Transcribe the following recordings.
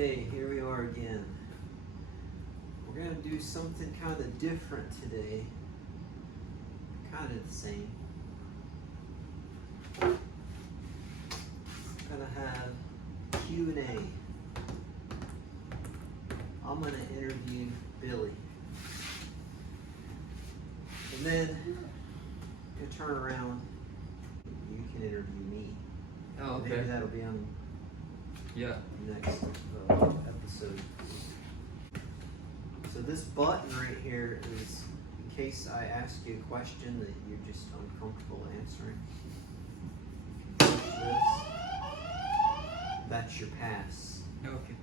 Okay, here we are again. We're going to do something kind of different today. Kind of the same. We're going to have Q&A. I'm going to interview Billy. And then I'm going to turn around. You can interview me. Oh, okay. Maybe that'll be on Yeah. the next episode. So this button right here is in case I ask you a question that you're just uncomfortable answering. This. That's your pass. Okay.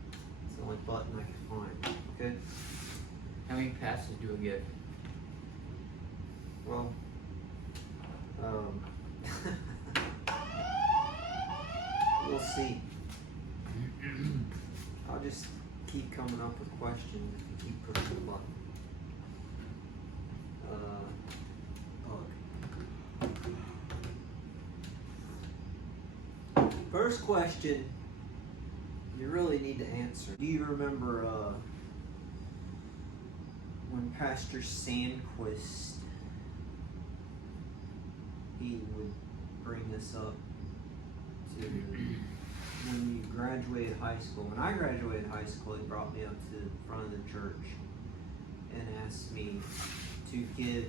It's the only button I can find. Okay? How many passes do I get? Well, we'll see. I'll just keep coming up with questions if you keep pushing the button. First question you really need to answer. Do you remember when Pastor Sandquist, he would bring this up to when you graduated high school? When I graduated high school, he brought me up to the front of the church and asked me to give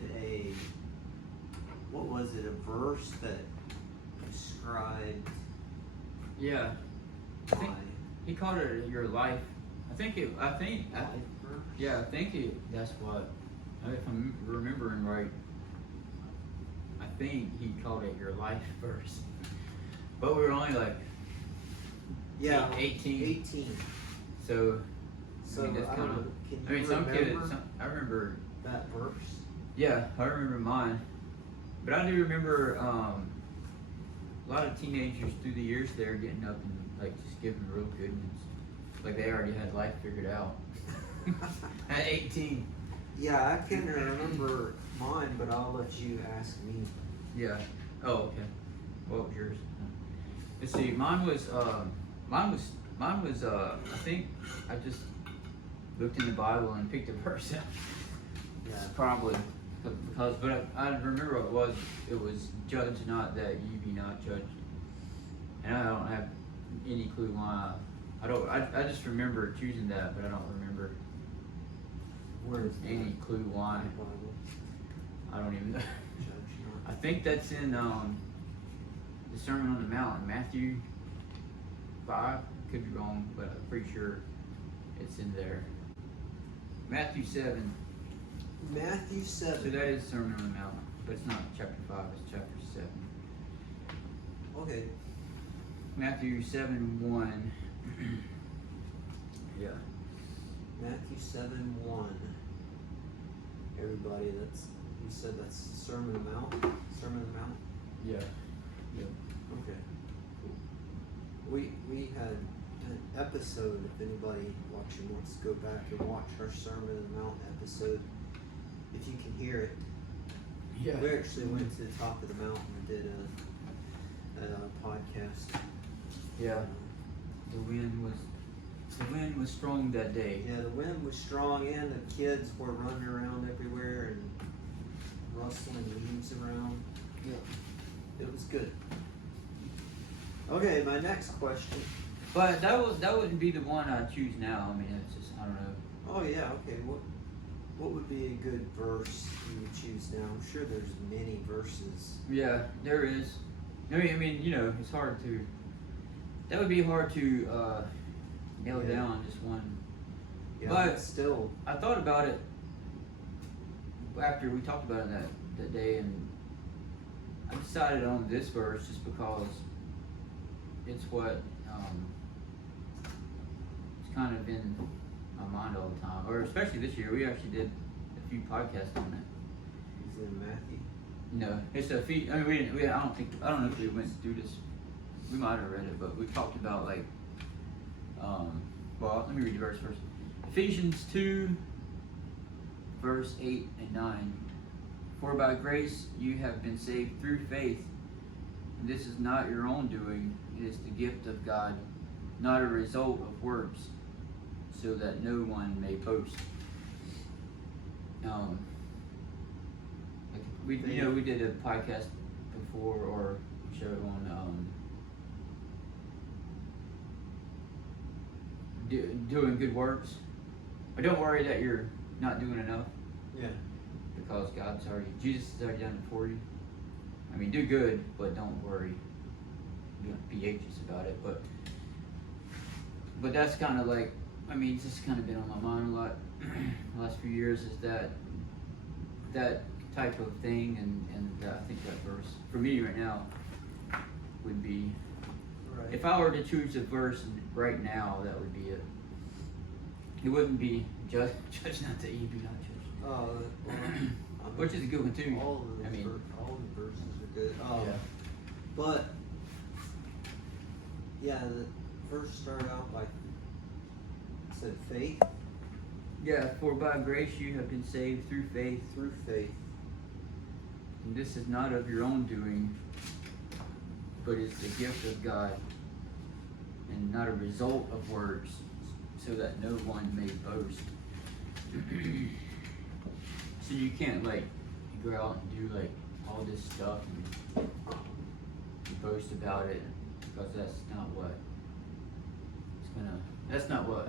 what was it, a verse that described Yeah. I think he called it your life. That's what, if I'm remembering right, I think he called it your life verse. But we were only like 18. 18. So So I mean, that's I kind don't of. know, can I you mean, some remember kids. I remember. that verse? Yeah, I remember mine. But I do remember a lot of teenagers through the years there getting up and like just giving real good ones. Like they already had life figured out. At 18. Yeah, I couldn't remember mine, but I'll let you ask me. Yeah. Oh, okay. What was yours? Let's see. Mine was. I think I just looked in the Bible and picked a verse out. Yeah. Probably because, but I remember what it was. It was judge not that you be not judged. And I don't have any clue why. I just remember choosing that, but I don't remember Where's any clue why. Bible? I don't even know. Judge I think that's in the Sermon on the Mount, Matthew 5. Could be wrong, but I'm pretty sure it's in there. Matthew 7. not. Matthew So 7. that is Sermon on the Mount, but it's not chapter 5. It's chapter 7. Okay. Matthew 7:1. Yeah. Matthew 7:1. Everybody, you said that's Sermon on the Mount? Sermon on the Mount? Yeah. Yep. Okay. Cool. We had an episode, if anybody watching wants to go back and watch our Sermon on the Mount episode, if you can hear it. Yeah. We actually went to the top of the mountain and did a podcast. Yeah. The wind was strong that day. Yeah, the wind was strong and the kids were running around everywhere and rustling leaves around. Yeah. It was good. Okay, my next question. But that wouldn't be the one I choose now. I mean, it's just I don't know. Oh yeah, okay. What would be a good verse you would choose now? I'm sure there's many verses. Yeah, there is. I mean, you know, it's hard to. That would be hard to nail down just one. Yeah, but still, I thought about it after we talked about it that day, and I decided on this verse just because it's what it's kind of in my mind all the time, or especially this year. We actually did a few podcasts on it. is in Matthew. No, it's a few. I mean, we didn't. I don't know if we went through this. We might have read it, but we talked about like. Well, let me read the verse first. Ephesians 2, verse 8 and 9. For by grace you have been saved through faith, and this is not your own doing; it is the gift of God, not a result of works, so that no one may boast. Like we did a podcast before or show on doing good works. But don't worry that you're not doing enough, Yeah. because Jesus has already done it for you. I mean, do good, but don't worry. You don't be anxious about it. But that's kind of like, I mean, it's just kind of been on my mind a lot the last few years, is that type of thing, and I think that verse for me right now would be, Right. if I were to choose a verse right now, that would be it. It wouldn't be judge not to eat, be not judged. Well, Which is a good one too. all of I mean, all the verses are good. yeah. But yeah, the verse started out by said faith Yeah, for by grace you have been saved through faith. through faith. And this is not of your own doing, but is the gift of God, and not a result of works, so that no one may boast. So you can't like go out and do like all this stuff and boast about it, because that's not what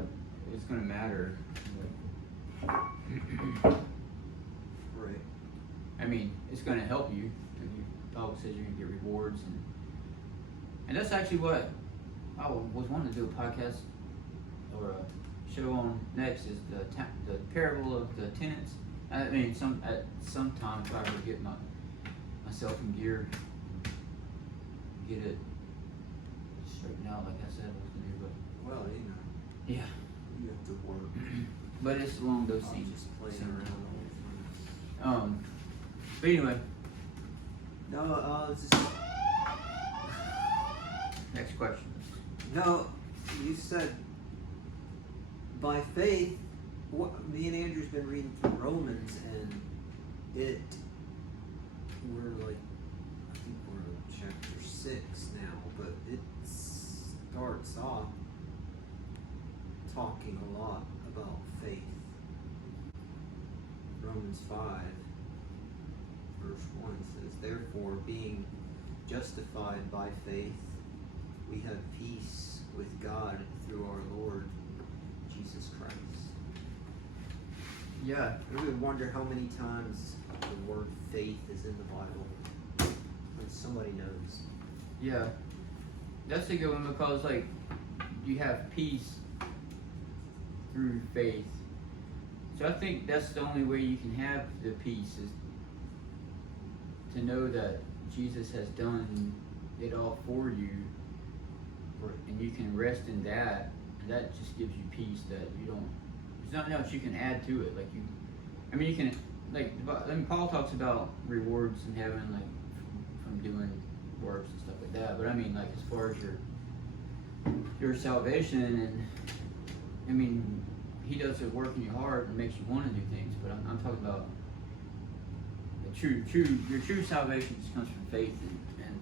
it's gonna matter. Right. I mean, it's going to help you. And the Bible says you're going to get rewards, and that's actually what I was wanting to do a podcast or a show on next, is the parable of the tenants. I mean, at some time, if I ever get myself in gear, get it straightened out, like I said I was going to do. Well, But yeah, you have to work. but it's along those Not scenes. just playing around all the time. But anyway, No, it's just next question. no. You said by faith. Me and Andrew's been reading through Romans, and we're like, I think we're in chapter 6 now, but it starts off talking a lot about faith. Romans 5, verse 1 says, therefore, being justified by faith, we have peace with God through our Lord Jesus Christ. Yeah, I really wonder how many times the word faith is in the Bible. And somebody knows. yeah, that's a good one, because like you have peace through faith. So I think that's the only way you can have the peace, is to know that Jesus has done it all for you, and you can rest in that, and that just gives you peace that you don't. There's nothing else you can add to it. Like you can, like, I mean, Paul talks about rewards in heaven, like from doing works and stuff like that. But I mean, like, as far as your salvation, and I mean, he does it work in your heart and makes you want to do things. But I'm talking about your true salvation just comes from faith, and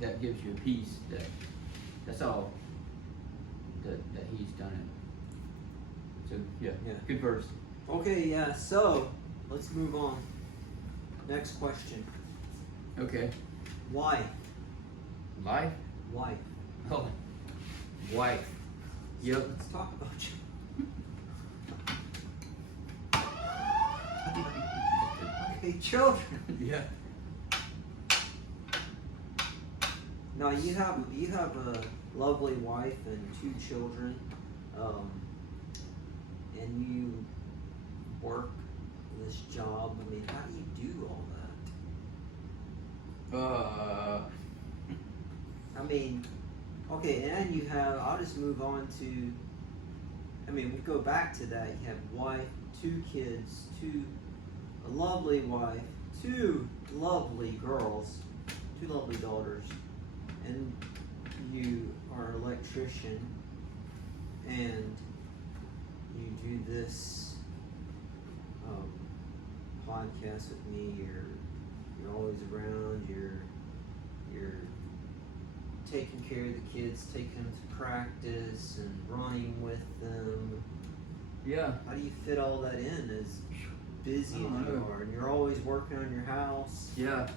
that gives you a peace that's all that he's done it. So yeah, good verse. Okay, yeah, so let's move on. Next question. Okay, Why? life. Why? Oh, wife. So Yep. let's talk about you. Okay, children. Yeah. Now you have a lovely wife and 2 children, and you work this job. I mean, how do you do all that? I mean, okay, and you have. I'll just move on to. I mean, we go back to that. You have wife, 2 kids, a lovely wife, 2 lovely girls, 2 lovely daughters, and you are an electrician, and you do this podcast with me. You're always around. You're taking care of the kids, taking them to practice and running with them. Yeah. How do you fit all that in as busy as you are? And you're always working on your house. Yeah.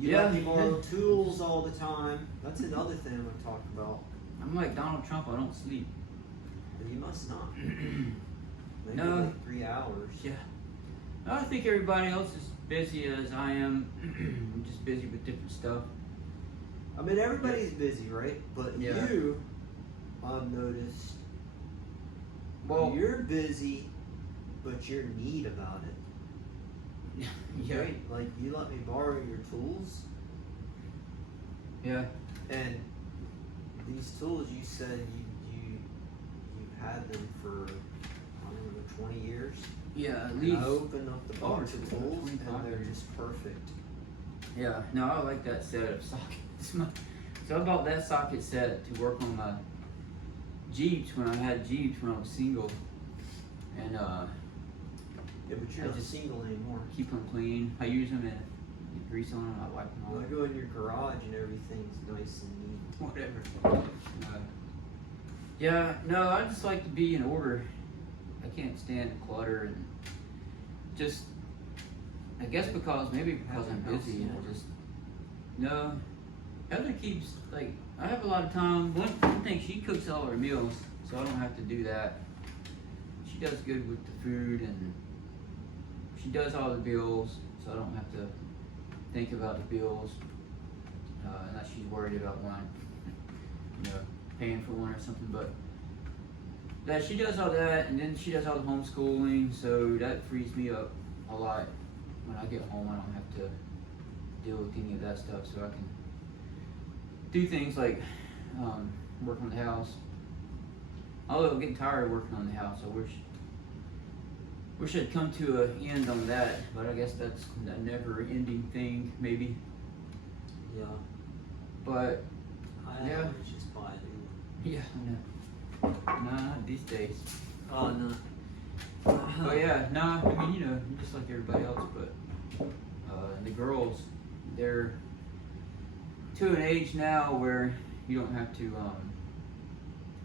You let me borrow tools all the time. That's another thing I'm going to talk about. I'm like Donald Trump, I don't sleep. But you must not. Maybe No. like 3 hours. Yeah. I think everybody else is busy as I am. I'm just busy with different stuff. I mean, everybody's busy, right? But Yeah. you, I've noticed, Well, you're busy, but you're neat about it. yeah. Right? Like, you let me borrow your tools, Yeah. and these tools, you said you've had them for, I don't know, 20 years? Yeah, at And least. I opened up the over box of tools, 25 and they're years. just perfect. Yeah, no, I like that set of sockets. So I bought that socket set to work on my Jeeps when I had Jeeps when I was single. And Yeah, but you're I not just single anymore. keep them clean. I use them and grease on them, I wipe them I off. go in your garage and everything's nice and neat. Whatever. Yeah, no, I just like to be in order. I can't stand clutter and just, I guess maybe because I'm busy and I just, no. Heather keeps, like, I have a lot of time. One thing, she cooks all her meals, so I don't have to do that. She does good with the food and she does all the bills, so I don't have to think about the bills unless she's worried about one, paying for one or something. But that she does all that, and then she does all the homeschooling, so that frees me up a lot. When I get home, I don't have to deal with any of that stuff, so I can do things like work on the house. Although I'm getting tired of working on the house, I wish I'd come to an end on that, but I guess that's a never-ending thing, maybe. Yeah. But I Yeah. always just buy a new one. yeah, I know. Nah, not these days. Oh, no. But yeah, nah, I mean, I'm just like everybody else, but the girls, they're to an age now where you don't have to,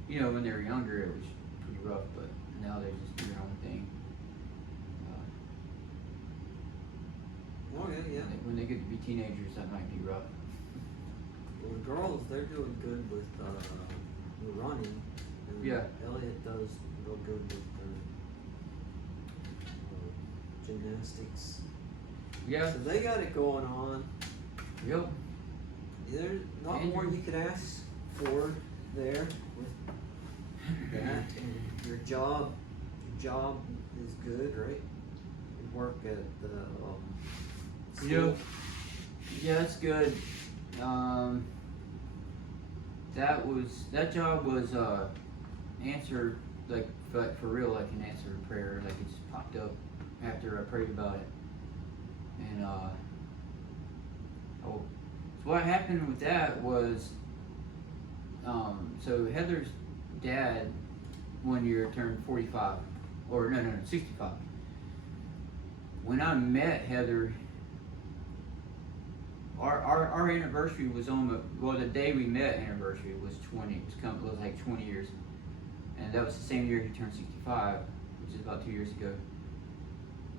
when they were younger it was pretty rough, but now they just do their own thing. Oh, yeah. When they get to be teenagers, that might be rough. Well, the girls, they're doing good with the running. And Yeah. Elliot does real good with the gymnastics. Yeah. So they got it going on. Yep. There's not Andrew. more you could ask for there with that. And your job is good, right? You work at the school. Yeah, that's good. That job was answered like for real, like an answer to prayer. Like it's popped up after I prayed about it. And so what happened with that was, so Heather's dad one year turned 45, or no, 65. When I met Heather, our anniversary was the day we met anniversary was 20. It was like 20 years, and that was the same year he turned 65, which is about 2 years ago.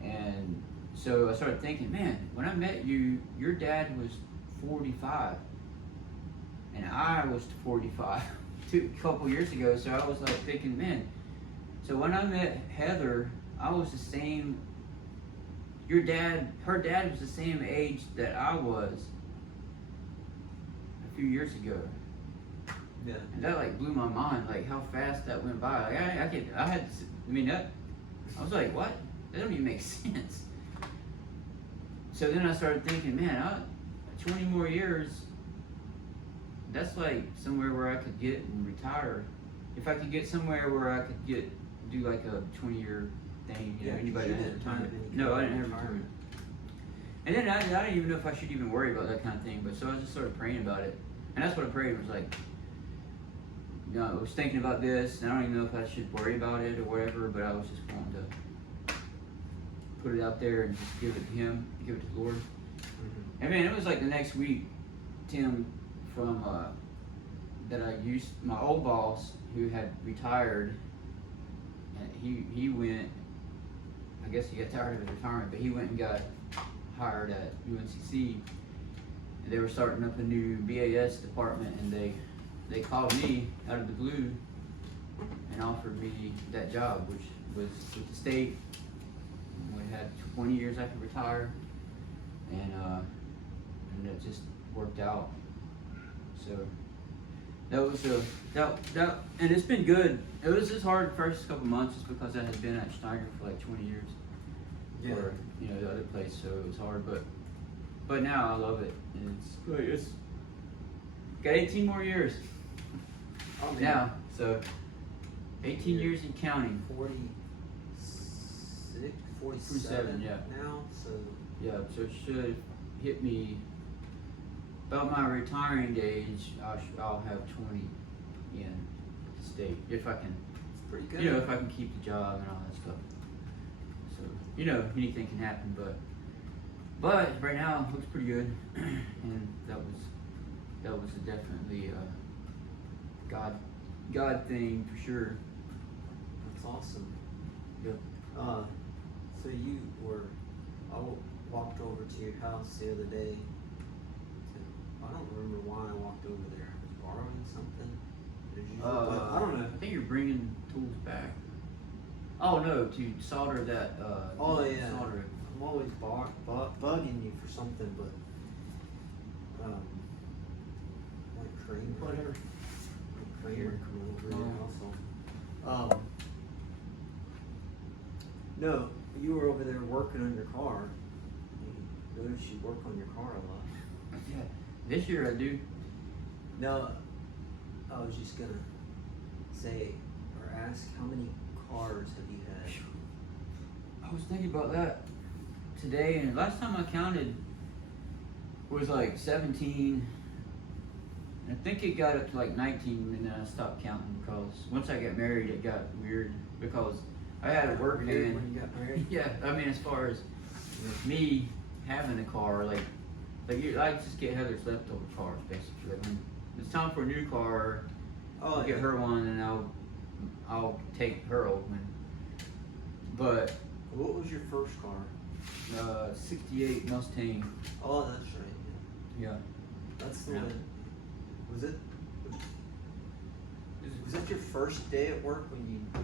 And so I started thinking, man, when I met you, your dad was 45, and I was 45 a couple years ago. So I was like thinking, man. So when I met Heather, I was the same. Her dad was the same age that I was a few years ago. Yeah. And that like blew my mind, like how fast that went by. Like I was like, what? That don't even make sense. So then I started thinking, man, 20 more years, that's like somewhere where I could get and retire. If I could get somewhere where I could do like a 20-year thing, Yeah, 'cause anybody you that has didn't retirement. have any No, I kind didn't of have retirement. And then I didn't even know if I should even worry about that kind of thing, but so I just started praying about it. And that's what I prayed, was like, I was thinking about this, and I don't even know if I should worry about it or whatever, but I was just wanting to put it out there and just give it to him, give it to the Lord. Mm-hmm. And man, it was like the next week, Tim from that I used, my old boss who had retired, and he went, I guess he got tired of his retirement, but he went and got hired at UNCC, and they were starting up a new BAS department, and they called me out of the blue and offered me that job, which was with the state. We had 20 years I could retire, and it just worked out. So that was that, and it's been good. It was just hard the first couple months, just because I had been at Schneider for like 20 years, or the other place, so it was hard. But now I love it, and it's got 18 more years now, so 18 years and counting. 46, 47, yeah. now, so Yeah, so it should hit me about my retiring age. I'll have 20 in the state, if I can. it's pretty good. If I can keep the job and all that stuff. So anything can happen, but right now it looks pretty good, and that was definitely a God thing for sure. That's awesome. Yep. So I walked over to your house the other day. I don't remember why I walked over there. I was borrowing something. Did you? I don't know. I think you're bringing tools back. Oh no, to solder that. Oh yeah. Solder it. I'm always bugging you for something, but like Kramer. Whatever. Kramer coming over Oh. here also. No, you were over there working on your car. I noticed you work on your car a lot. Yeah. This year I do. No, I was just gonna say or ask, how many cars have you had? I was thinking about that today, and last time I counted was like 17. I think it got up to like 19, and then I stopped counting because once I got married, it got weird because I had a work Weird van. when you got married? Yeah, I mean, as far as me having a car, I just get Heather's leftover cars basically. When it's time for a new car, I'll get her one, and I'll take her old one. But What was your first car? 68 Mustang. Oh, that's right. Yeah. That's the Yeah. one. Was it? Was that your first day at work when you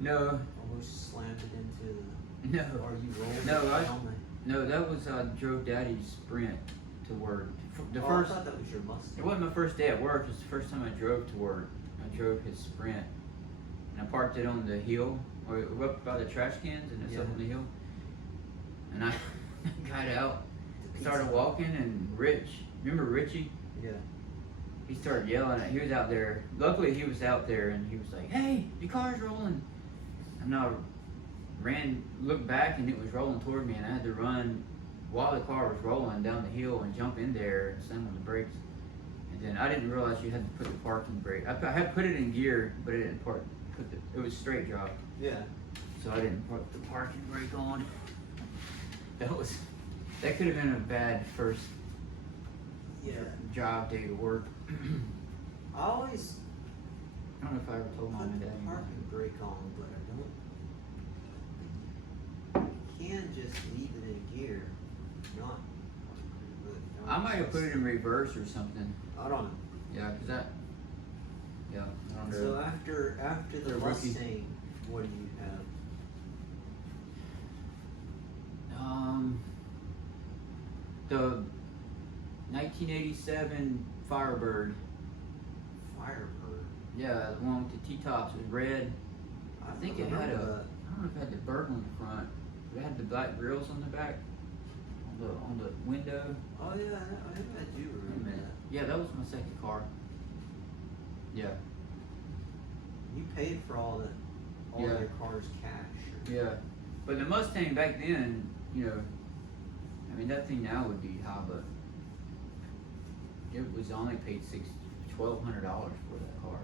No, almost slammed it into the? no, Or you rolled No, it down no. That was drove Daddy's Sprint to work. The I first. thought that was your Mustang. It wasn't my first day at work. It was the first time I drove to work. I drove his Sprint, and I parked it on the hill, or up by the trash cans, and it's up Yeah. on the hill. And I got out, started walking, and remember Richie? Yeah. He started yelling at. He was out there. Luckily, he was out there, and he was like, "Hey, your car's rolling." And I looked back, and it was rolling toward me, and I had to run while the car was rolling down the hill and jump in there and slam on the brakes. And then I didn't realize you had to put the parking brake. I had put it in gear, but I didn't it was straight drop, Yeah. so I didn't put the parking brake on. That could have been a bad first Yeah. job day to work. I always I don't know if I ever told mom put and the dad. parking brake on, but I don't. You can just leave it in gear, not. I might have put it in reverse or something. I don't know. Yeah, cause I don't know. So after the The rookie. Mustang, what do you have? The 1987 Firebird. Firebird. Yeah, the one with the T-tops. It was red. I think it had remember I don't know if it had the bird on the front, but it had the black grills on the back, on the window. that. Oh yeah, I do Wait a remember minute. that. Yeah, that was my second car. Yeah. You paid for all Yeah. your cars cash. Yeah. But the Mustang back then, I mean, that thing now would be high, but it was only paid $1,200 for that car.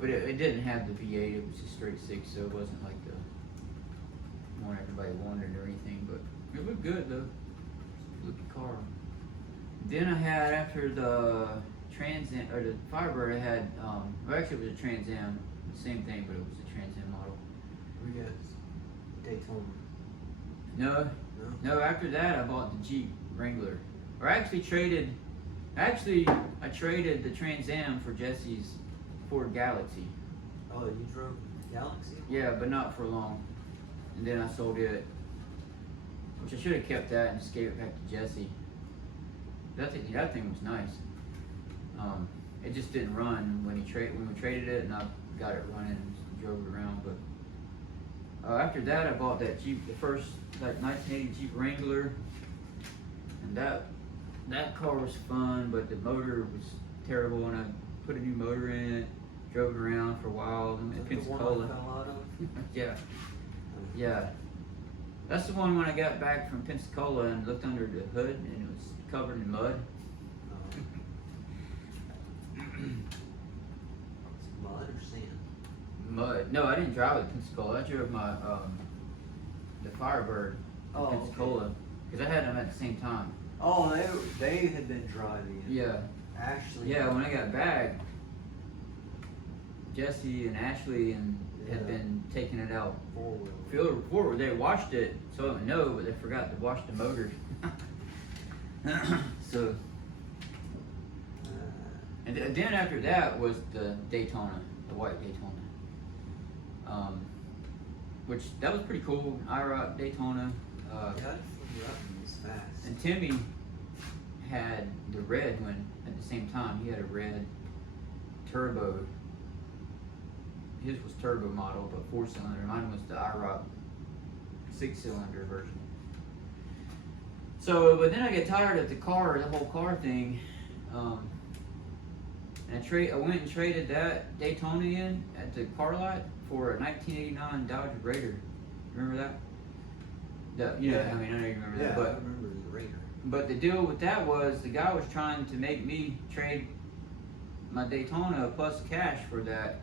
But it didn't have the V8, it was just straight 6, so it wasn't like the one everybody wanted or anything, but it looked good though. Looked the car. Then I had, after the Trans Am, or the Firebird, I had, well, actually it was a Trans Am, the same thing, but it was a Trans Am model. We got Daytona. No, No? no, after that I bought the Jeep Wrangler. Or I traded the Trans Am for Jesse's Ford Galaxy. Oh, you drove Galaxy? Yeah, but not for long. And then I sold it, which I should have kept that and just gave it back to Jesse. That thing was nice. It just didn't run when we traded it, and I got it running and drove it around. But after that, I bought that Jeep, the first 1980 Jeep Wrangler, and that car was fun, but the motor was terrible. And I put a new motor in it, drove it around for a while in The one Pensacola. I fell out of? Yeah, yeah. That's the one when I got back from Pensacola and looked under the hood and it was covered in mud. Mud or sand? Mud. No, I didn't drive it to Pensacola. I drove my the Firebird to Oh, okay. Pensacola because I had them at the same time. Oh, they had been driving it. Yeah, Ashley. yeah. When I got back, Jesse and Ashley had Yeah. been taking it out. Four-wheel. Field forward, they washed it, so I don't know, but they forgot to wash the motor. So, and then after that was the Daytona, the white Daytona, which that was pretty cool. IROC Daytona, Got it from Ruttons fast. and Timmy had the red one at the same time. He had a red turbo. His was turbo model, but 4-cylinder. Mine was the IROC 6-cylinder version. So, but then I get tired of the whole car thing, and I went and traded that Daytona in at the car lot for a 1989 Dodge Raider. Remember that? I mean, I know you remember Yeah, that, I but remember the Raider. but the deal with that was the guy was trying to make me trade my Daytona plus cash for that.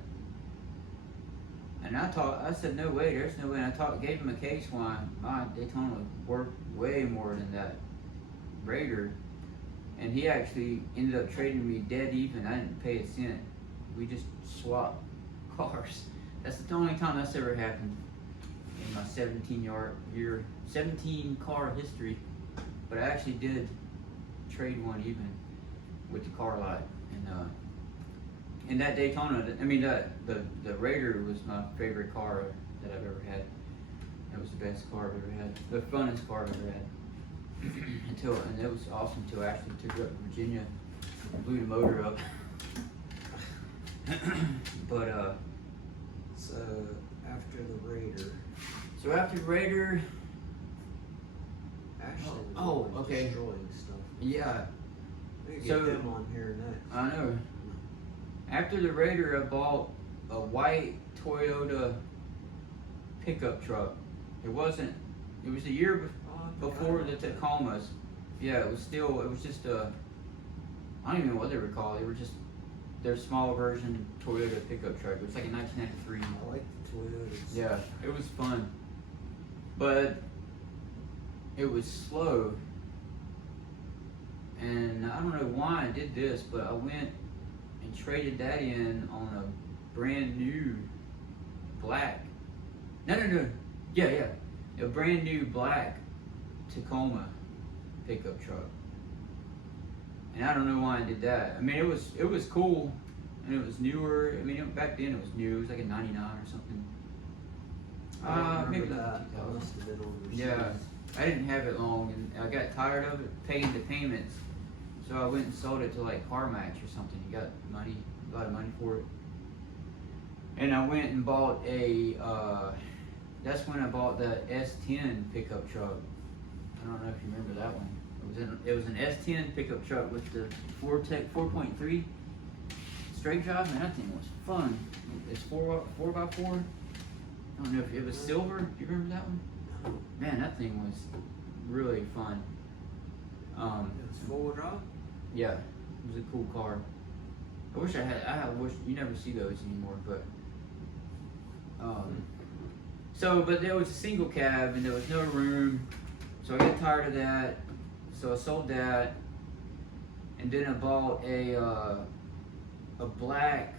And I said, no way, there's no way. And I gave him a case why my Daytona was worth way more than that Raider. And he actually ended up trading me dead even. I didn't pay a cent. We just swapped cars. That's the only time that's ever happened in my 17 car history. But I actually did trade one even with the car lot. And that Daytona, I mean, the Raider was my favorite car that I've ever had. It was the best car I've ever had, the funnest car I've ever had. And it was awesome until Ashley took it up to Virginia and blew the motor up. But So after the Raider, so after Raider, Ashley was Oh, always okay. destroying stuff. yeah, We could So- get them on here next. I know. After the Raider, I bought a white Toyota pickup truck. It was the year before the Tacomas. Yeah, it was just I don't even know what they were called. They were just their small version Toyota pickup truck. It was like a 1993. I like the Toyotas. Yeah, it was fun. But it was slow. And I don't know why I did this, but I went and traded that in on a brand new black. No. Yeah. A brand new black Tacoma pickup truck. And I don't know why I did that. I mean, it was cool, and it was newer. I mean, back then it was new. It was like a '99 or something. I don't Maybe remember like that. 2000. Must have been overseas. Yeah, I didn't have it long, and I got tired of it paying the payments, so I went and sold it to like CarMax or something. You got a lot of money for it. And I went and bought that's when I bought the S10 pickup truck. I don't know if you remember that one. It was an S10 pickup truck with the Vortec 4.3 straight drive. Man, that thing was fun. It's 4x4. I don't know if it was silver. Do you remember that one? No. Man, that thing was really fun. It was four-wheel drive? Yeah, it was a cool car. I wish you never see those anymore, but but there was a single cab and there was no room, so I got tired of that. So I sold that, and then I bought a black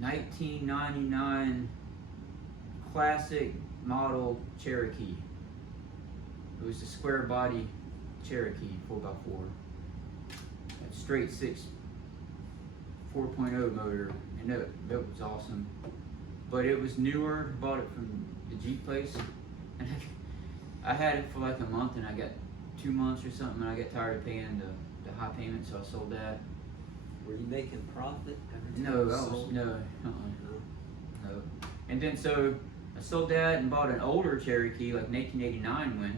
1999 classic model Cherokee. It was a square body Cherokee 4x4, a straight 6 4.0 motor, and that was awesome. But it was newer. Bought it from the Jeep place, and I had it for like a month, and I got 2 months or something, and I got tired of paying the high payment, so I sold that. Were you making profit every time No, you I was sold? no. No. And then so I sold that and bought an older Cherokee, like an 1889 one,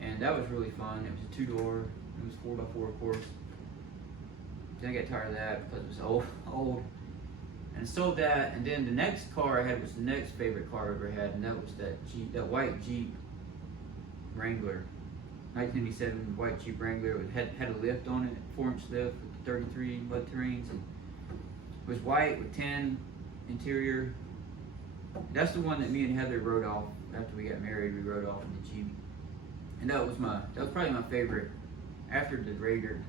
and that was really fun. It was a 2-door. It was 4x4, of course. Then I got tired of that because it was old. And sold that, and then the next car I had was the next favorite car I ever had, and that was that white Jeep Wrangler, 1987 white Jeep Wrangler. It had a lift on it, 4-inch lift with 33 mud terrains, and it was white with tan interior. That's the one that me and Heather rode off after we got married. We rode off in the Jeep, and that was probably my favorite after the Raider.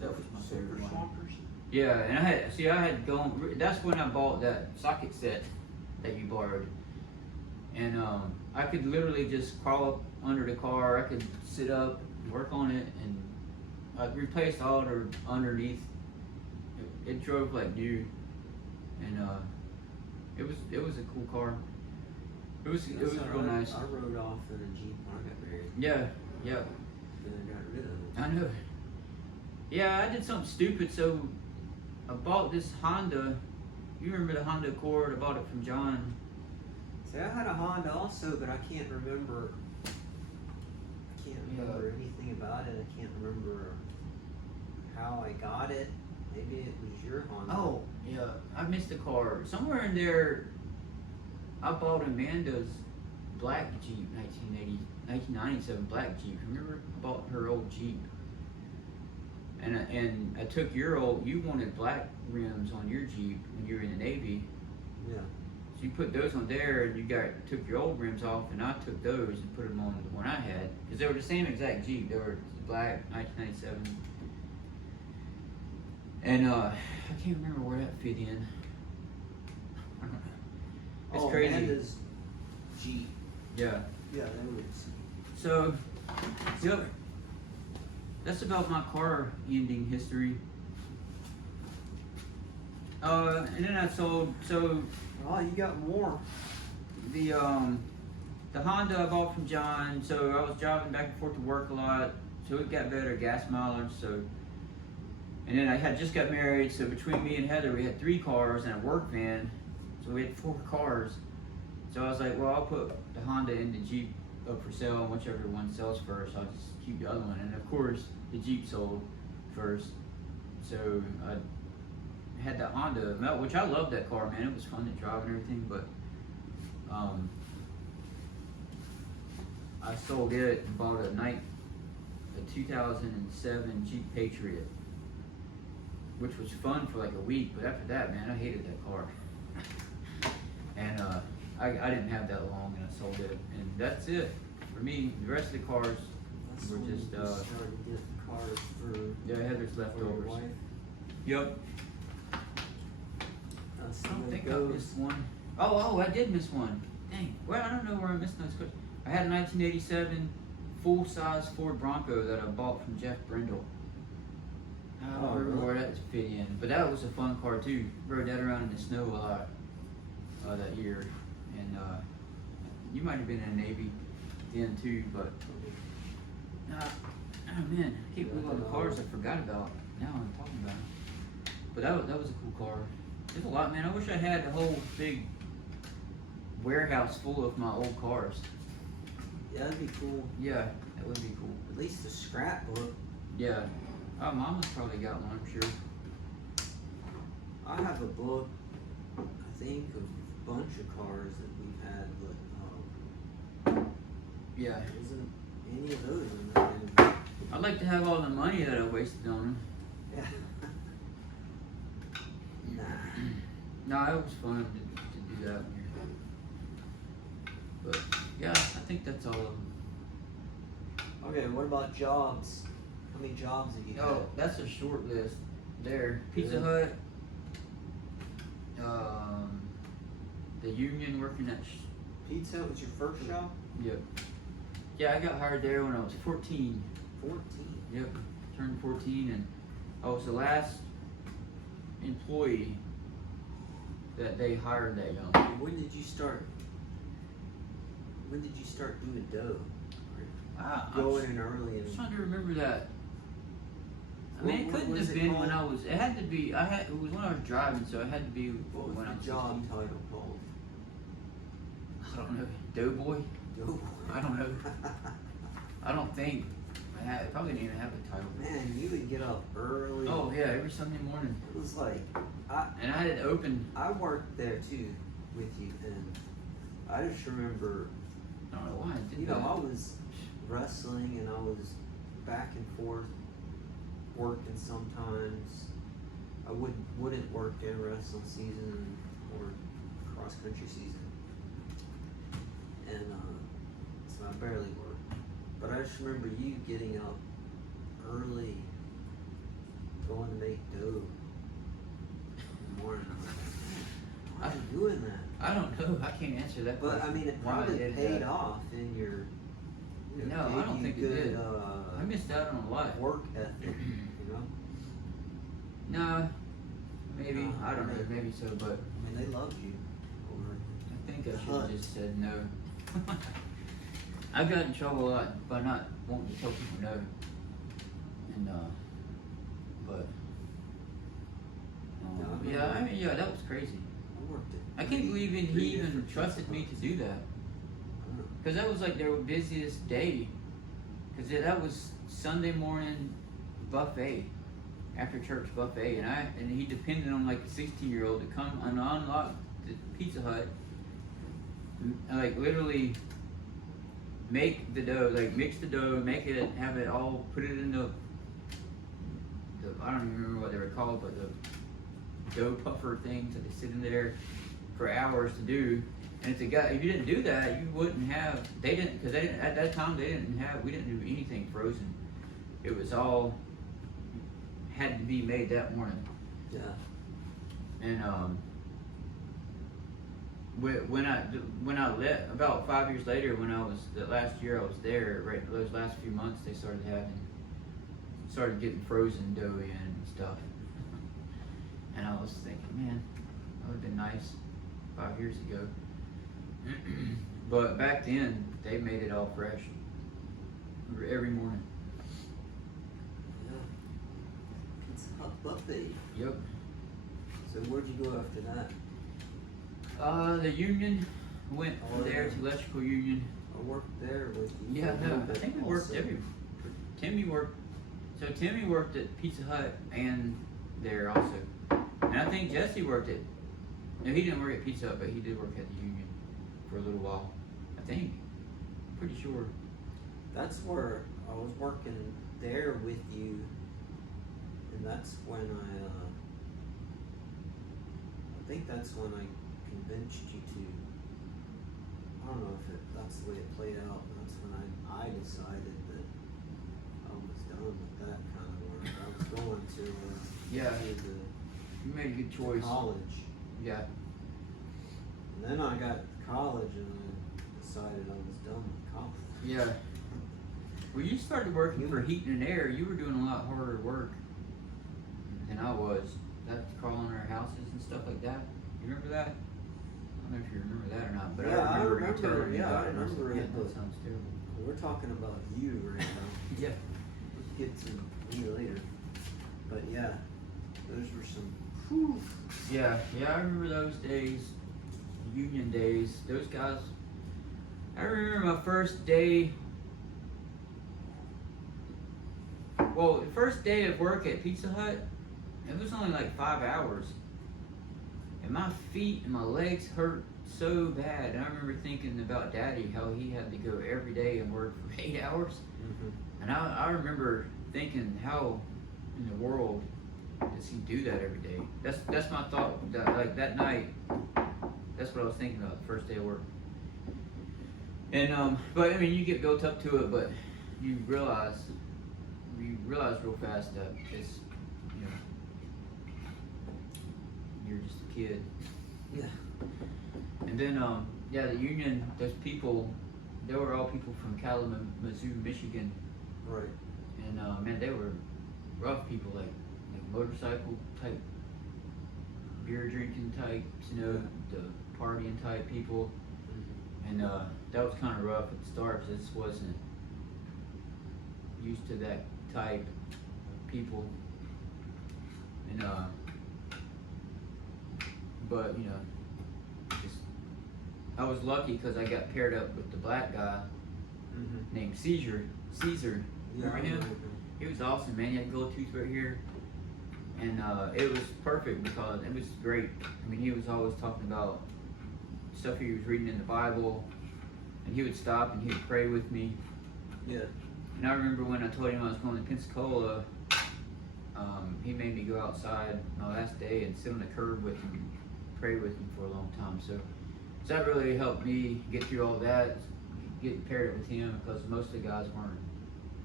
That was my favorite one. Swappers? Yeah, and I had gone. That's when I bought that socket set that you borrowed, and I could literally just crawl up under the car. I could sit up, and work on it, and I replaced all the underneath. It drove like new, and it was a cool car. It was real nice. I rode off in a Jeep when I got married. Yeah. Then I got rid of it. I know. Yeah, I did something stupid. So I bought this Honda. You remember the Honda Accord? I bought it from John. See, I had a Honda also, but I can't remember. Anything about it. I can't remember how I got it. Maybe it was your Honda. Oh, yeah. I missed the car. Somewhere in there, I bought Amanda's black Jeep, 1997 black Jeep. Remember? I bought her old Jeep. And I took you wanted black rims on your Jeep when you were in the Navy. Yeah. So you put those on there, and you took your old rims off, and I took those and put them on the one I had, because they were the same exact Jeep. They were black, 1997. And I can't remember where that fit in. I don't know. It's crazy. Amanda's Jeep. Yeah. Yeah, that was. So, yep. That's about my car ending history. And then I sold. So Oh, you got more. the Honda I bought from John. So I was driving back and forth to work a lot. So it got better gas mileage. So, and then I had just got married. So between me and Heather, we had 3 cars and a work van. So we had 4 cars. So I was like, well, I'll put the Honda and the Jeep up for sale, and whichever one sells first, I'll just keep the other one. And of course, the Jeep sold first. So I had the Honda, which I loved that car, man. It was fun to drive and everything, but I sold it and bought a 2007 Jeep Patriot, which was fun for like a week, but after that, man, I hated that car. And I didn't have that long, and I sold it, and that's it for me. The rest of the cars That's were when just you started to get cars for yeah, Heather's your leftovers. wife. Yep. That's I the don't way it think I goes. missed one. Oh, I did miss one. Dang. Well, I don't know where I missed those cars. I had a 1987 full-size Ford Bronco that I bought from Jeff Brindle. I don't Oh, remember really? where that fit in, but that was a fun car too. Rode that around in the snow a lot that year, and you might have been in the Navy then too. But oh man, I can't believe all the cars I forgot about. Now I'm talking about them. But that was a cool car. There's a lot, man. I wish I had a whole big warehouse full of my old cars. Yeah, that'd be cool. Yeah, that would be cool. At least a scrapbook. Yeah. Oh, Mama's probably got one, I'm sure. I have a book, I think, of a bunch of cars that we've had, but Yeah. there isn't any of those in there. I'd like to have all the money that I wasted on them. Yeah. Nah. No, it was fun to do that. But yeah, I think that's all of them. Okay, what about jobs? How many jobs have you Oh, that's a short list. There, Pizza Really? Hut, the Union, working at. had? Pizza Hut was your first job? Yep. Yeah, I got hired there when I was 14. 14. Yep, turned 14, and I was the last employee that they hired that young. When did you start? When did you start doing dough? I'm Going in early just and trying to remember that. I mean, it What couldn't was have it been called? when I was. It had to be. It was when I was driving, so it had to be what was when I was the job 16. title called? I don't know. Doughboy. Dough. I don't know. I don't think. I probably didn't even have a title. Man, you would get up early. Oh yeah, every Sunday morning. It was like And I had it open. I worked there too with you, and I just remember, I don't know why I did you know, that. I was wrestling and I was back and forth working sometimes. I wouldn't work in wrestling season or cross country season, and so I barely worked. But I just remember you getting up early, going to make dough in the morning. I was like, man, why are you doing that? I don't know. I can't answer that But I question. mean, it Why I probably did paid that. off in your. No, I gave don't you think it good, did. I missed out on a lot. work ethic, you know. No, maybe. No, I don't know. maybe. Maybe so, but I mean, they loved you over. I think I should Hut. have just said no. I got in trouble a lot by not wanting to tell people no. And but No, yeah, I mean, yeah, that was crazy. I worked it. I can't believe he even trusted me to do that. Because that was like their busiest day. Because that was Sunday morning buffet, after church buffet, and he depended on like a 16-year-old to come and unlock the Pizza Hut, and like literally make the dough, like mix the dough, make it, have it all, put it in the I don't even remember what they were called, but the dough puffer things that they sit in there for hours to do. And if you didn't do that, you wouldn't have. They didn't, because at that time we didn't do anything frozen. It was all had to be made that morning. Yeah. And when I left, about 5 years later, the last year I was there, right, those last few months, they started getting frozen dough in and stuff. And I was thinking, man, that would have been nice 5 years ago. But back then, they made it all fresh every morning. Yeah. Pizza Hut buffet. Yep. So where'd you go after that? The Union, went Oh, from there yeah. to Electrical Union. I worked there with you. Yeah, for a little no, I bit think we worked also. Timmy worked at Pizza Hut and there also. And I think Jesse worked at, no, he didn't work at Pizza Hut, but he did work at the Union for a little while. I think. Pretty sure. That's where I was working there with you, and that's when I think that's when I convinced you to. I don't know if that's the way it played out. That's when I decided that I was done with that kind of work. I was going to Yeah. to You made a good the choice. college, Yeah. and then I got to college and I decided I was done with college. Yeah. When you started working for Heat and Air, you were doing a lot harder work than I was. That's crawling our houses and stuff like that. You remember that? I don't know if you remember that or not, but Yeah, I I remember you remember, telling me yeah, about I it. and was remember like, it, yeah, that but- sounds terrible. We're talking about you right now. Yeah. We'll get to me later. But yeah, those were some. Whew. Yeah, I remember those days, union days. Those guys. I remember my first day. Well, the first day of work at Pizza Hut, it was only like 5 hours, and my feet and my legs hurt so bad. And I remember thinking about Daddy, how he had to go every day and work for 8 hours. And I remember thinking, how in the world does he do that every day? That's my thought. Like that night, that's what I was thinking about the first day of work. And but I mean, you get built up to it, but you realize we realized real fast that it's, you know, you're just a kid. Yeah. And then, yeah, the union, those people, they were all people from Kalamazoo, Michigan. Right. And, man, they were rough people, like motorcycle type, beer drinking types, you know, the partying type people. And, that was kind of rough at the start because I just wasn't used to that type of people. And, but, you know, just, I was lucky because I got paired up with the black guy named Caesar. Yeah, Remember him? He was awesome, man. He had gold tooth right here. And it was perfect because it was great. I mean, he was always talking about stuff he was reading in the Bible. And he would stop and he would pray with me. Yeah. And I remember when I told him I was going to Pensacola, he made me go outside my last day and sit on the curb with him and pray with him for a long time. So that really helped me get through all that, get paired up with him, because most of the guys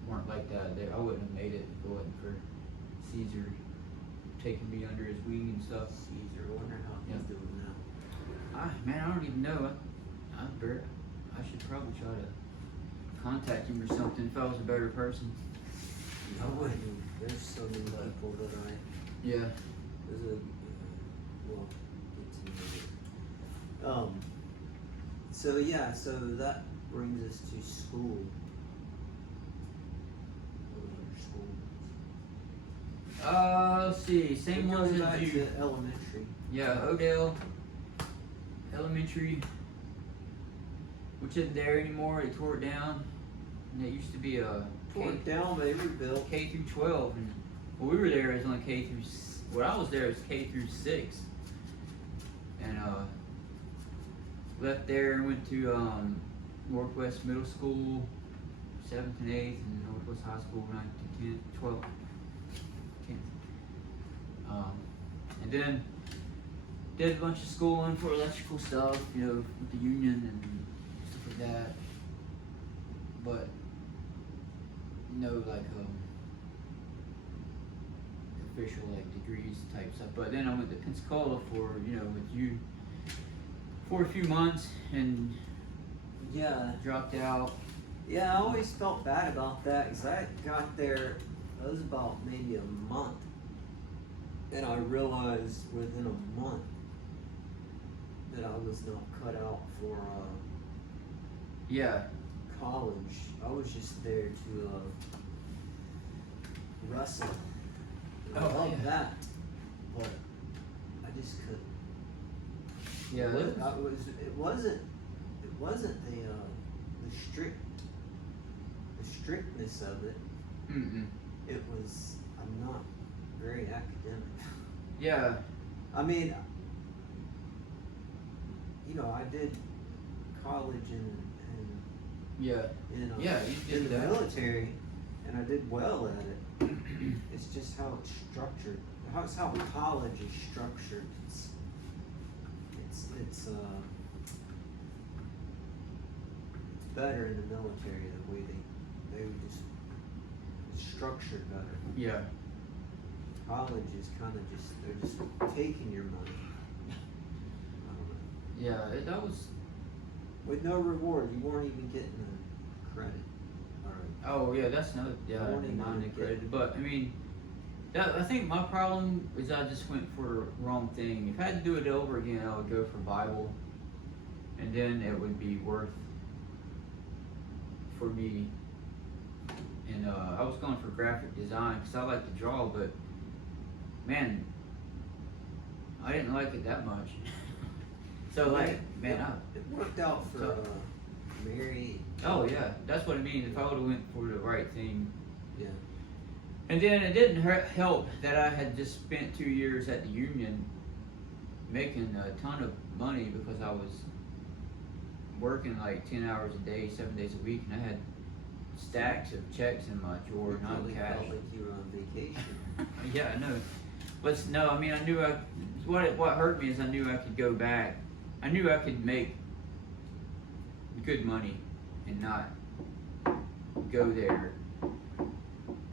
weren't like that. I wouldn't have made it if it wasn't for Caesar taking me under his wing and stuff. Caesar, I wonder how he's doing now. Man, I don't even know. I should probably try to contact him or something if I was a better person. I wouldn't. There's so many people that I. Yeah. There's a. Well, get to it. So yeah, so that brings us to school. What other school? Let's see. Same We're ones going as back you. to elementary. Yeah, Odell Elementary, which isn't there anymore. They tore it down. And it used to be a Tore it down, but they rebuilt. K through 12. And when we were there, it was only K through. When I was there, it was K through 6. And left there and went to Northwest Middle School, 7th and 8th, and Northwest High School, 9th to 10th, 12th, 10th. And then did a bunch of schooling for electrical stuff, you know, with the union and stuff like that. But no, like official like degrees type stuff. But then I went to Pensacola for, you know, with you for a few months and Yeah. dropped out. Yeah, I always felt bad about that because I got there, it was about maybe a month. And I realized within a month that I was not cut out for Yeah. college. I was just there to wrestle. And I Oh, love yeah. that, but I just couldn't. Yeah. It wasn't the strictness of it. Mm-mm. It was, I'm not very academic. Yeah. I mean, you know, I did college Yeah. in Yeah, you did in the that. military, and I did well at it. It's just how it's structured. It's how college is structured. It's better in the military the way they would just it's structured better. Yeah. College is kind of just they're just taking your money. I don't know. Yeah. That was. With no reward, you weren't even getting the credit. All right. Oh yeah, that's another. Yeah, I won't even non-accredited. But I mean, I think my problem is I just went for the wrong thing. If I had to do it over again, I would go for Bible, and then it would be worth for me. And I was going for graphic design because I like to draw, but man, I didn't like it that much. So like, man, it worked out for Mary. oh yeah, that's what I mean. If I would have went for the right thing. Yeah. And then it didn't help that I had just spent 2 years at the union making a ton of money because I was working like 10 hours a day, 7 days a week, and I had stacks of checks in my drawer, You not probably cash. felt like you were on vacation. Yeah, I know. But no, I mean, I knew what hurt me is I knew I could go back. I knew I could make good money and not go there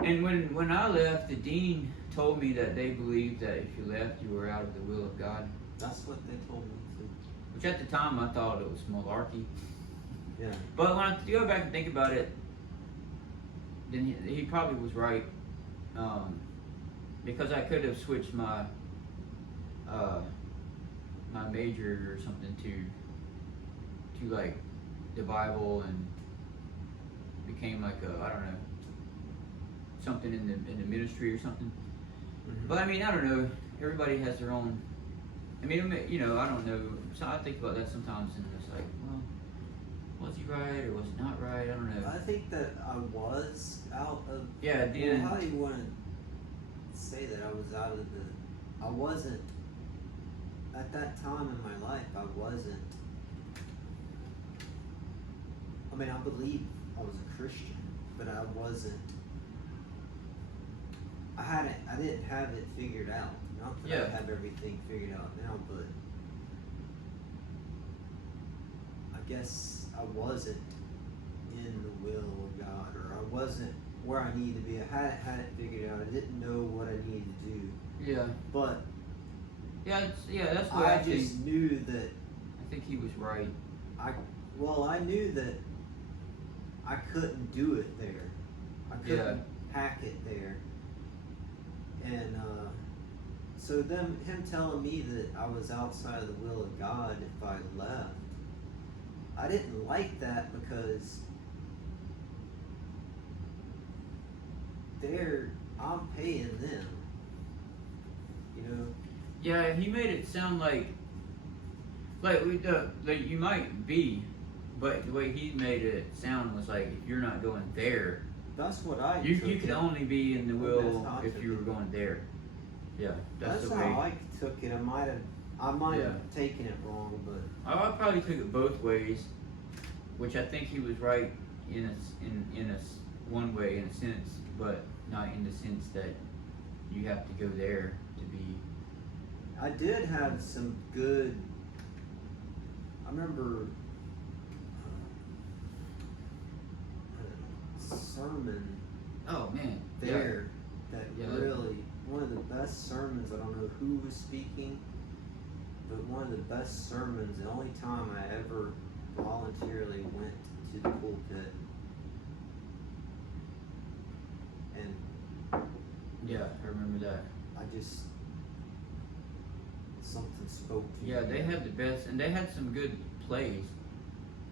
And when I left, the dean told me that they believed that if you left, you were out of the will of God. That's what they told me too. Which at the time I thought it was malarkey. Yeah. But when I go back and think about it, then he probably was right. Because I could have switched my my major or something to like the Bible and became like a, I don't know, something in the ministry or something. Mm-hmm. But I mean, I don't know. Everybody has their own. I mean, you know, I don't know. So I think about that sometimes, and it's like, well, was he right or was he not right? I don't know. I think that I was out of. Yeah, Well, then. how do you want to say that I was out of the? I wasn't. At that time in my life, I wasn't. I mean, I believe I was a Christian, but I wasn't. I didn't have it figured out. Not that I Yeah. have everything figured out now, but I guess I wasn't in the will of God, or I wasn't where I needed to be. I hadn't had it figured out. I didn't know what I needed to do. Yeah. But That's what I just knew that I think he was right. I knew that I couldn't do it there. I couldn't hack it there. And so him telling me that I was outside of the will of God if I left, I didn't like that because I'm paying them. You know? Yeah, he made it sound like you might be, but the way he made it sound was like if you're not going there, That's what I you took could it. only be in the That's will how I if took you were it. going there. Yeah, that's the way. how I took it. I might have Yeah. taken it wrong, but I probably took it both ways, which I think he was right in one way in a sense, but not in the sense that you have to go there to be. I did have some good. I remember a sermon Oh man, there that Yeah. really one of the best sermons. I don't know who was speaking, but one of the best sermons. The only time I ever voluntarily went to the pulpit, and Yeah, I remember that. I just something spoke to me. Yeah, they had the best, and they had some good plays.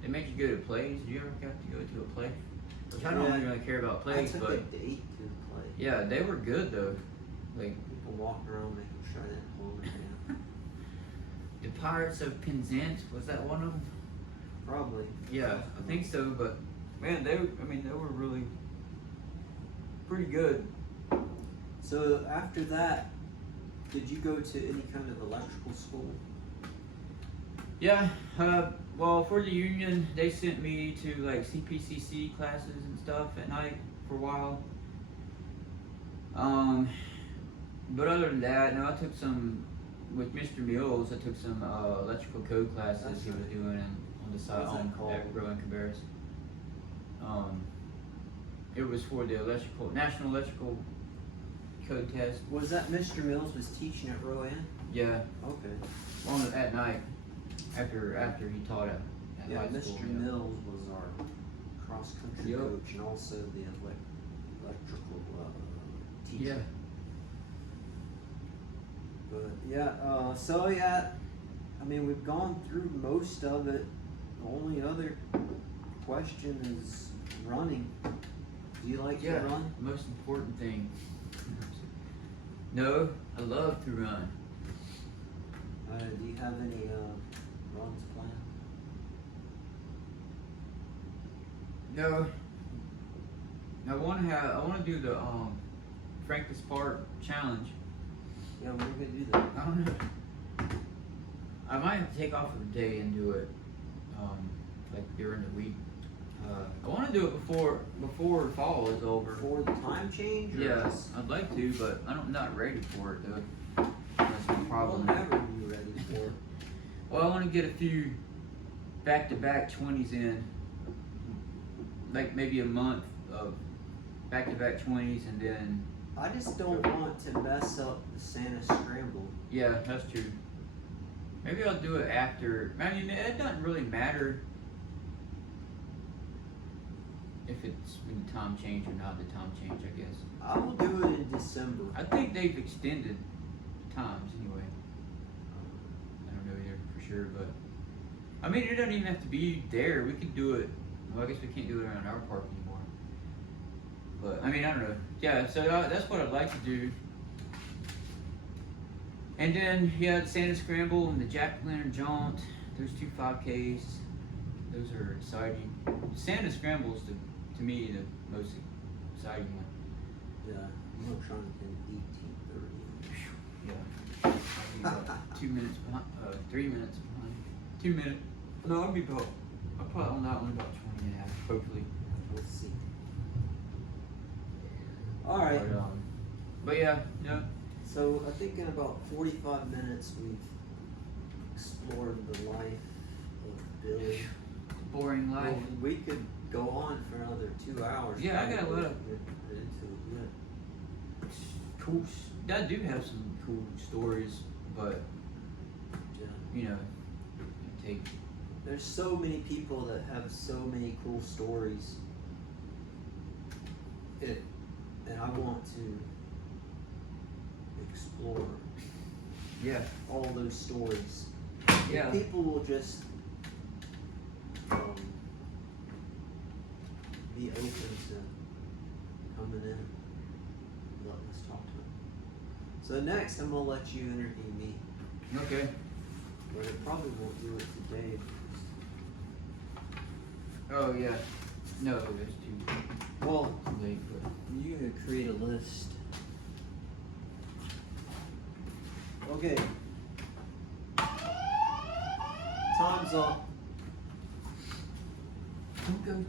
They made you go to plays. Did you ever get to go to a play? Which I don't Yeah. really care about I plays, took but a date to the play. yeah, they were good though. Like People walking around making sure I didn't hold it down. the Pirates of Penzance, was that one of them? Probably. Yeah, I think so. But man, they were really pretty good. So after that, did you go to any kind of electrical school? Yeah, well, for the union, they sent me to like CPCC classes and stuff at night for a while. But other than that, no, I took some with Mr. Mills. I took some electrical code classes That's he was right. doing on the side What's that on called? at Rowan Cabarrus. It was for the National Electrical Code Test. Was that Mr. Mills was teaching at Rowan? Yeah, Okay. at night after he taught at Yeah, high Mr. school. Mills was our cross country Yep. coach and also the electrical teacher. Yeah. But I mean, we've gone through most of it. The only other question is running. Do you like to run? Most important thing. No, I love to run. Do you have any runs planned? No. I want to do the Franklin Park challenge. Yeah, we're gonna do that. I don't know. I might have to take off a day and do it, like during the week. I want to do it before fall is over. For the time change? Or Yeah, just- I'd like to, but I'm not ready for it though. That's my problem. We'll never be ready for it. Well, I want to get a few back-to-back 20s in, like maybe a month of back-to-back 20s, and then I just don't want to mess up the Santa Scramble. yeah, that's true. Maybe I'll do it after. I mean, it doesn't really matter if it's when the time change or not the time change, I guess. I will do it in December. I think they've extended times anyway. I don't know either for sure, but I mean, it doesn't even have to be there. We could do it. Well, I guess we can't do it around our park anymore. But I mean, I don't know. Yeah, so that's what I'd like to do. And then yeah, the Santa Scramble and the Jack O' Lantern Jaunt. Those 2 5Ks. Those are exciting. Santa Scramble is to me the most exciting one. Yeah, I'm not trying to get 18:30. Yeah. I'll be about 2 minutes behind. 3 minutes behind. 2 minutes. No, I'll probably on that one about 20 and a half, hopefully. We'll see. All right. But yeah, no. So I think in about 45 minutes we've explored the life of Billy. Boring life. Well, we could go on for another 2 hours. Yeah, I got a lot of Get into it. cool. I do have some cool stories, but Yeah. you know, it take. There's so many people that have so many cool stories. And I want to explore Yeah. all those stories. Yeah. If people will just be open to coming in and letting us talk to them. So next I'm gonna let you interview me, Okay. but I probably won't do it today. Oh yeah. No, it's too Well, late. But you can create a list. Okay. Time's up. don't go